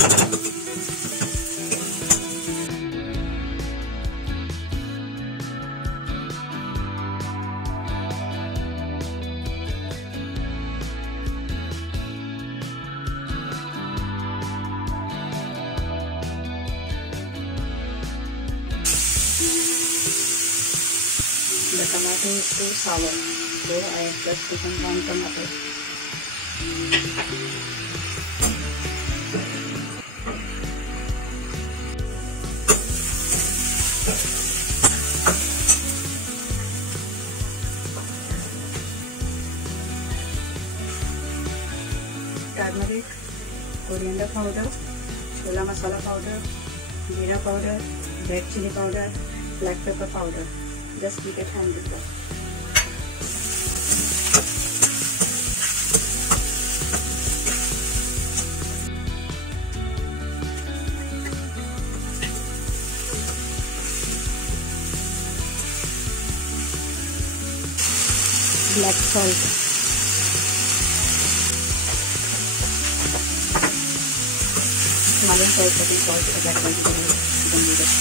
The tomato is too sour, so I have just taken 1 tomato. Turmeric, coriander powder, Chana Masala powder, jeera powder, red chili powder, black pepper powder. Just beat it hand with that. Black salt. Smaller size of salt for that vegetable. You can do that.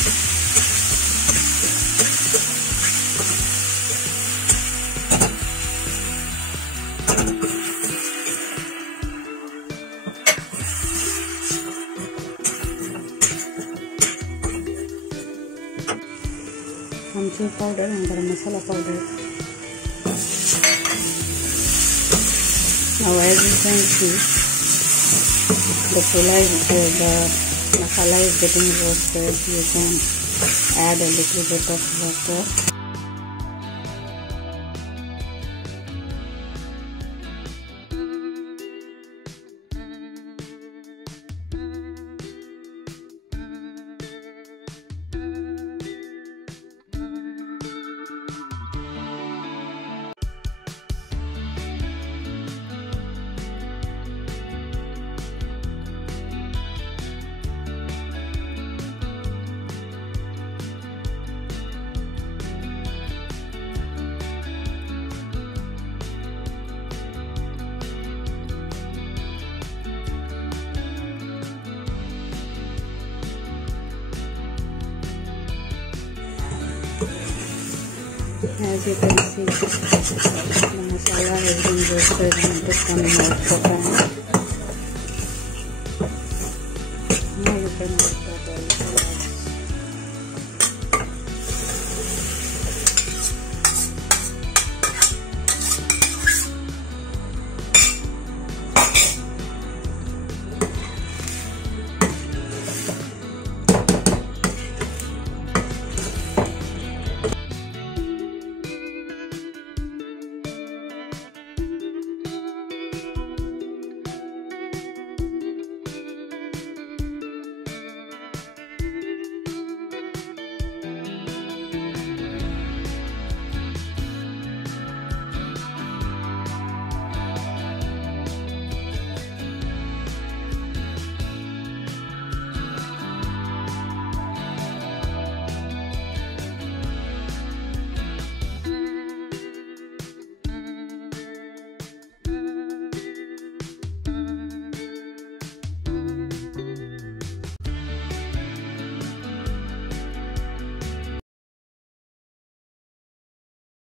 Homesyle powder and Gharelu Masala powder. Now as you can see, the masala is getting roasted. You can add a little bit of water. As you can see, the masala has been roasted and it is coming out the pan. Now you can add the oil.